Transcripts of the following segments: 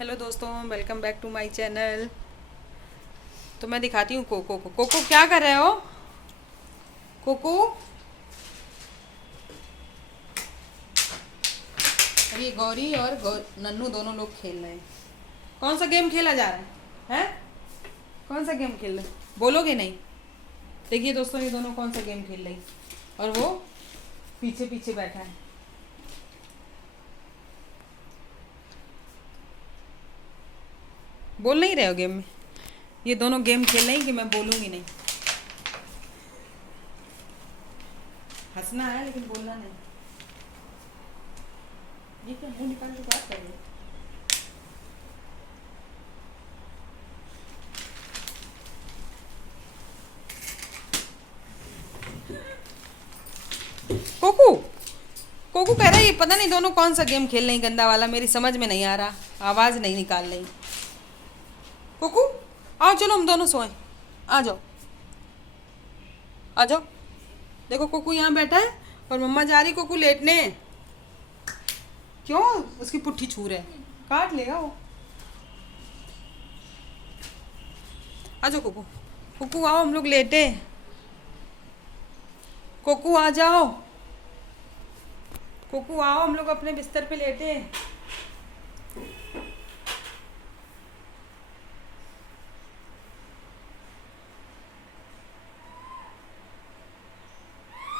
Hello दोस्तों, welcome back to my channel. तो मैं दिखाती हूँ कोको को। कोको क्या कर रहे हो? कोको, अभी गौरी और नन्नू दोनों लोग खेल रहे हैं। कौन सा गेम खेला जा रहा है? हैं? कौन सा गेम खेल रहे हैं? बोलोगे नहीं? देखिए दोस्तों, ये दोनों कौन सा गेम खेल रही और वो पीछे पीछे बैठा है। बोल नहीं रहे हो गेम में? ये दोनों गेम खेल रही कि मैं बोलूँगी नहीं। हंसना है लेकिन बोलना नहीं। ये क्या मुंह निकाल के बात कर रहे हो? कोकू, कोकू कह रहा है ये पता नहीं दोनों कौन सा गेम खेल रही गंदा वाला, मेरी समझ में नहीं आ रहा, आवाज़ नहीं निकाल रही। कोकू आओ, चलो हम दोनों सोएं। आ जाओ, आ जाओ। देखो कोकू यहाँ बैठा है और मम्मा जा रही कोकू लेटने। क्यों? उसकी पुट्ठी छू रहे, काट लेगा वो। आ जाओ कोकू, कोकू आओ हम लोग लेटे। कोकू आ जाओ, कोकू आओ हम लोग अपने बिस्तर पे लेटे।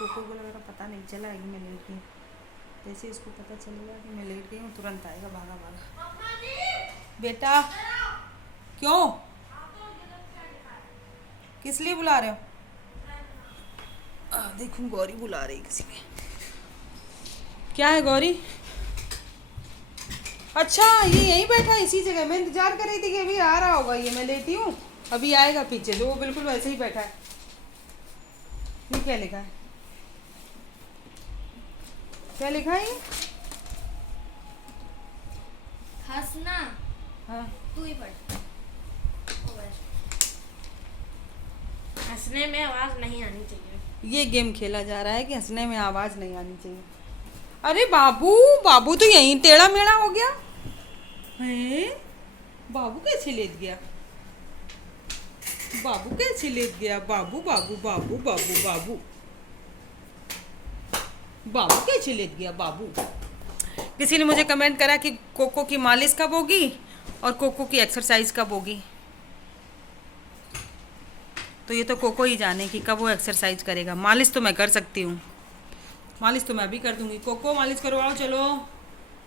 कोको को लग रहा पता नहीं चला कि मैं लेट गई। जैसे इसको पता चलेगा कि मैं लेट गई हूँ तुरंत आएगा भागा भागा। बेटा क्यों? किस लिए बुला रहे हो? देखूँ गौरी बुला रही किसी ने। क्या है गौरी? अच्छा ये यहीं बैठा है इसी जगह। मैं इंतजार कर रही थी कि अभी आ रहा होगा, ये मैं लेटी हूँ अभी आएगा पीछे। जो वो बिल्कुल वैसे ही बैठा है। ये क्या लिखा है? क्या लिखा है ये? हंसना। हाँ तू ही पढ़। हंसने में आवाज नहीं आनी चाहिए। ये गेम खेला जा रहा है कि हंसने में आवाज़ नहीं आनी चाहिए। अरे बाबू, बाबू तो यहीं टेढ़ा मेढ़ा हो गया है। बाबू कैसे लेट गया? बाबू कैसे लेट गया? बाबू बाबू बाबू बाबू बाबू बाबू कैसे लेट गया बाबू? किसी ने मुझे कमेंट करा कि कोको की मालिश कब होगी और कोको की एक्सरसाइज कब होगी। तो ये तो कोको ही जाने कि कब वो एक्सरसाइज करेगा। मालिश तो मैं कर सकती हूँ, मालिश तो मैं भी कर दूंगी। कोको मालिश करवाओ, चलो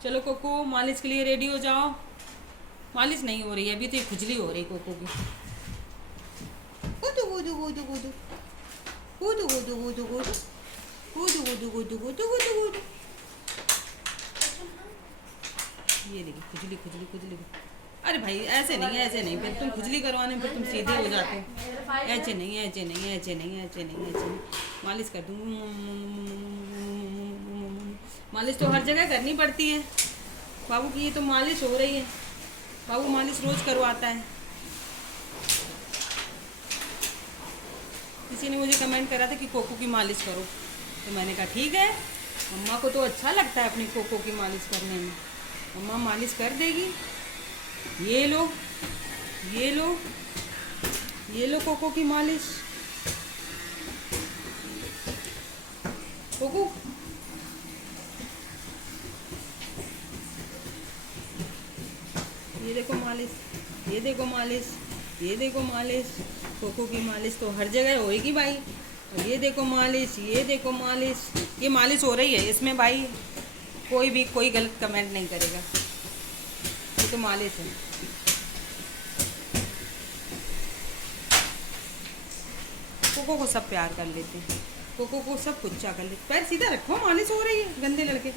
चलो कोको मालिश के लिए रेडी हो जाओ। मालिश नहीं हो रही है अभी, तो ये खुजली हो रही कोको की। कूदू कूदू कूदू कूदू कूदू कूदू कूदू कूदू कूदू कूदू कूदू कूदू कूदू कूदू। ये देखिए खुजली खुजली खुजली। अरे भाई ऐसे नहीं, ऐसे नहीं, फिर तुम खुजली करवाने फिर तुम सीधे हो जाते हो। ऐसे नहीं, ऐसे नहीं, ऐसे नहीं, ऐसे नहीं, ऐसे नहीं। मालिश कर दूँ। मालिश तो हर जगह करनी पड़ती है बाबू की। ये तो मालिश हो रही है, बाबू मालिश रोज करवाता है। किसी ने मुझे कमेंट करा था कि कोको की मालिश करो, तो मैंने कहा ठीक है, मम्मा को तो अच्छा लगता है अपनी कोको की मालिश करने में, मम्मा मालिश कर देगी। ये लो, ये लो, ये लो कोको की मालिश। कोको ये देखो मालिश, ये देखो मालिश, ये देखो मालिश। कोको की मालिश तो हर जगह होएगी भाई। और ये देखो मालिश, ये देखो मालिश। ये मालिश हो रही है, इसमें भाई कोई भी कोई गलत कमेंट नहीं करेगा। ये तो मालिश है। कोको को सब प्यार कर लेते हैं, कोको को सब कुछ कर लेते। पैर सीधा रखो, मालिश हो रही है गंदे लड़के।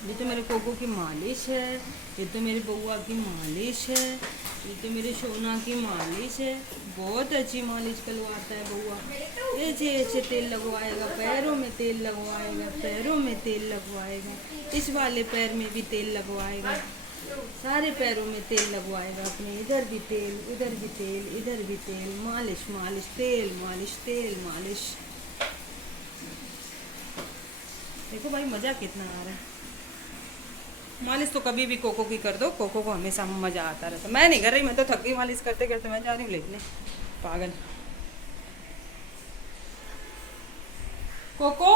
ये तो मेरे कोको की मालिश है, ये तो मेरी बउआ की मालिश है, ये तो मेरे सोना की मालिश है। बहुत अच्छी मालिश करवाता है बउआ। ऐसे ऐसे तेल लगवाएगा, पैरों में तेल लगवाएगा, पैरों में तेल लगवाएगा, इस वाले पैर में भी तेल लगवाएगा। सारे पैरों में तेल लगवाएगा अपने, इधर भी तेल, उधर भी तेल, इधर भी तेल, मालिश मालिश, तेल मालिश, तेल मालिश। देखो भाई मज़ा कितना आ रहा है। मालिश तो कभी भी कोको की कर दो, कोको को हमेशा मज़ा आता रहता। मैं नहीं कर रही, मैं तो थक गई मालिश करते करते। मैं जा रही हूँ लेटने, पागल। कोको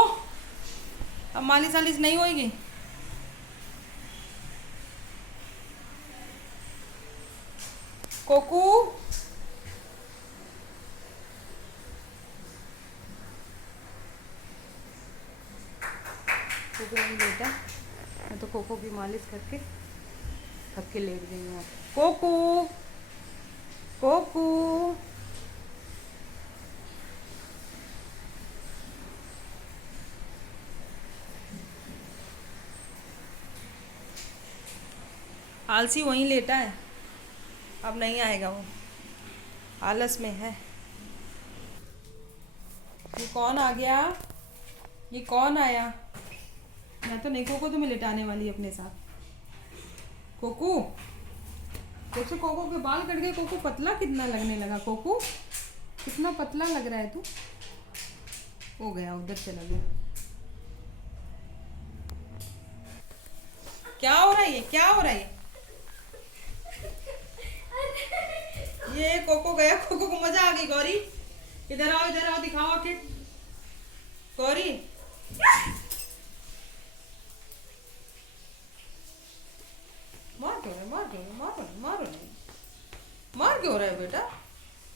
अब मालिश वालिश नहीं होएगी। कोकू कोको नहीं लेटा, मैं तो कोको की मालिश करके थक के लेट गई हूँ। कोकू कोकू आलसी वहीं लेटा है, अब नहीं आएगा वो, आलस में है। ये कौन आ गया? ये कौन आया? मैं तो नहीं कोको तुम्हें लिटाने वाली अपने साथ। कोकू देखो, कोको के बाल कट गए। कोको पतला कितना लगने लगा। कोको कितना पतला लग रहा है तू। हो गया, उधर चला गया। क्या हो रहा है? ये क्या हो रहा है? ये कोको गया, कोको को मजा आ गई। गौरी इधर आओ, इधर आओ, दिखाओ आके। गौरी मार क्यों रहा है? मार क्यों रहा है? मारो नहीं, मारो नहीं। मार क्यों रहा है बेटा?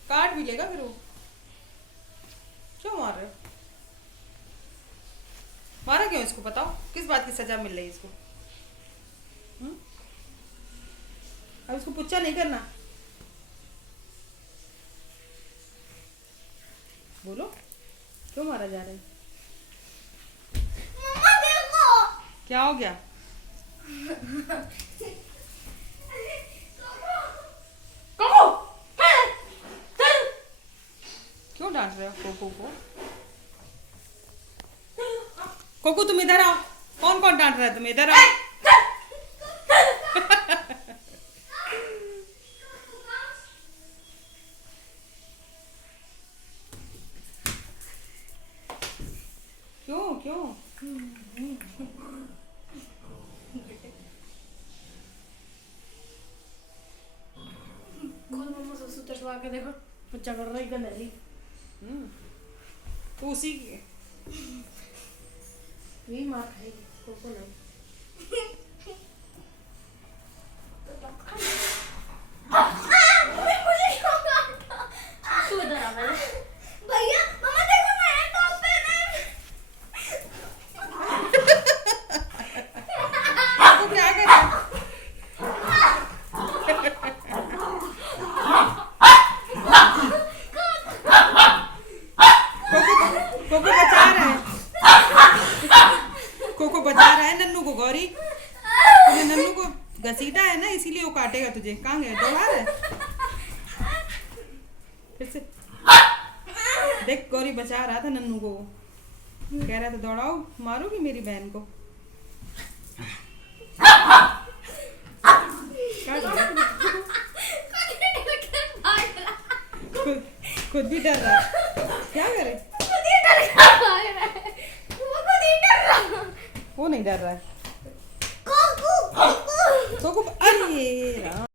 काट भी लेगा फिर वो। क्यों मार रहे हो? मारा क्यों इसको? बताओ किस बात की सजा मिल रही है इसको? अब इसको पुच्चा नहीं करना। बोलो क्यों मारा जा रहा है? मम्मा देखो। क्या हो गया? क्यों डांट रहे हो कोको को? कोको तुम इधर आओ। कौन कौन डांट रहा है? तुम इधर आओ। क्यों क्यों? कौन मम्मा से सूत्र चढ़वा के देखो, बच्चा कर रहा है गंदली। तो उसी यही मार खाएगी, कोको नहीं। तू इधर आ पहले। भैया मम्मा देखो नया टॉप पहना है। तो क्या कर रहा है? कोको बचा रहा है। कोको बचा रहा है नन्नू को। गौरी तूने नन्नू को घसीटा है ना, इसीलिए वो काटेगा तुझे। कहाँ गया? दौड़ा रहा है फिर से। देख गौरी बचा रहा था नन्नू को, कह रहा था दौड़ाओ, मारोगी मेरी बहन को। क्या कर रहा है? खुद भी डर रहा है। क्या करे? वो नहीं डर रहा है। कोको अरे